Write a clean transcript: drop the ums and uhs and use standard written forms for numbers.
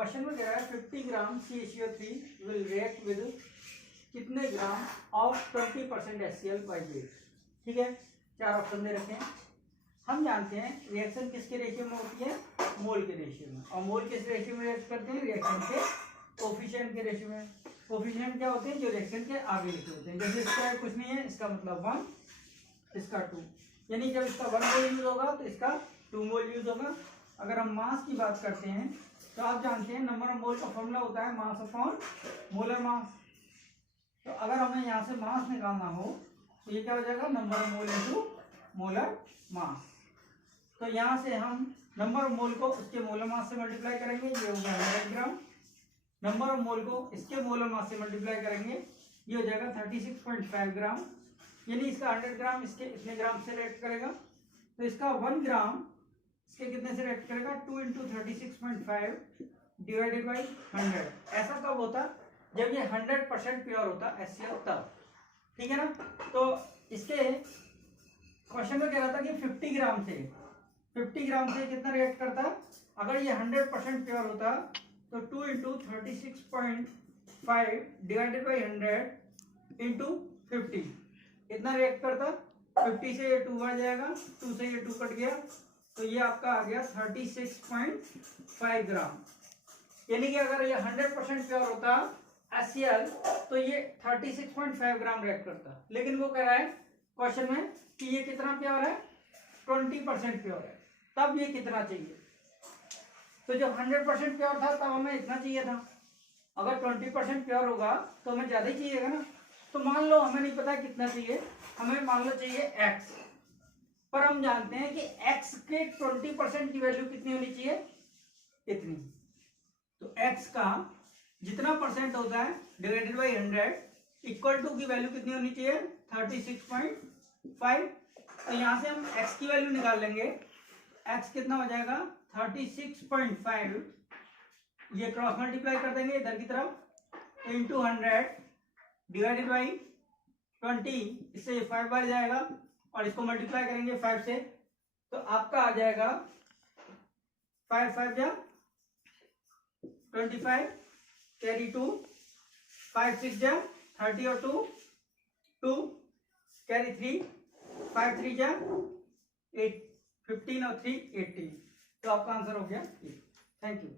Question में कह रहा है 50 ग्राम CaCO3 विल रिएक्ट विद कितने gram of 20% HCl by weight. ठीक है, चार ऑप्शन दे रखे हैं। हम जानते हैं रिएक्शन किसके रेशियो में होती है, मोल के रेशियो में। और मोल किस रेशियो में रिएक्ट करते हैं, रिएक्शन के कोफिशिएंट के रेशियो में। कोफिशिएंट क्या होते हैं, जो रिएक्शन के आगे लिखे होते हैं। जैसे इसका कुछ नहीं है, इसका मतलब 1, इसका 2, यानी जब इसका 1 मोल यूज होगा तो इसका 2 मोल यूज होगा। अगर हम मास की बात करते हैं तो आप जानते हैं नंबर ऑफ मोल का फॉर्मूला होता है मास अपॉन मोलर मास। तो अगर हमें यहाँ से मास निकालना हो तो ये क्या हो जाएगा, number of mole into molar mass. तो यहाँ से हम नंबर ऑफ मोल को उसके मोलर मास से मल्टीप्लाई करेंगे, ये हो गया 100 ग्राम। नंबर ऑफ मोल को इसके मोलर मास से मल्टीप्लाई करेंगे, ये हो जाएगा 36.5 ग्राम। यानी इसका 100 ग्राम इसके इतने ग्राम से रिएक्ट करेगा। तो इसका 1 ग्राम इसके कितने से रिएक्ट करेगा, 2 × 36.5 डिवाइडेड बाई 100। ऐसा कब होता, जब ये 100% प्योर होता HCl तब। ठीक है ना। तो इसके क्वेश्चन में कह रहा था कि 50 ग्राम से कितना रिएक्ट करता। अगर ये 100% प्योर होता तो 2 × 36.5 डिवाइडेड बाई 100 × 50 कितना रिएक्ट करता। 50 से ये 2 बढ़ जाएगा, 2 से ये 2 कट गया, तो ये आपका आ गया 36.5 ग्राम। यानी कि अगर ये 100% प्योर होता HCl तो ये 36.5 ग्राम रिएक्ट करता। लेकिन वो कह रहा है क्वेश्चन में कि ये कितना प्योर है, 20% प्योर है, तब ये कितना चाहिए। तो जब 100% प्योर था तब हमें इतना चाहिए था। अगर 20% प्योर होगा तो हमें ज्यादा ही चाहिएगा ना। तो मान लो हमें नहीं पता कितना चाहिए, हमें मान लो चाहिए x, पर हम जानते हैं कि x के 20% की वैल्यू कितनी होनी चाहिए, इतनी। तो x का जितना परसेंट होता है डिवाइडेड बाई 100 इक्वल टू की वैल्यू कितनी होनी चाहिए, 36.5। तो यहां से हम x की वैल्यू निकाल लेंगे। x कितना हो जाएगा 36.5, ये क्रॉस मल्टीप्लाई कर देंगे इधर की तरफ, इंटू 100 डिवाइडेड बाई 20, इससे 5 बार जाएगा और इसको मल्टीप्लाई करेंगे 5 से, तो आपका आ जाएगा 5 5 जा 25, कैरी 2, 5 6 जा 30 और 2 2, कैरी 3, 5 3 जा 8, 15 और 3 18। तो आपका आंसर हो गया। Thank you.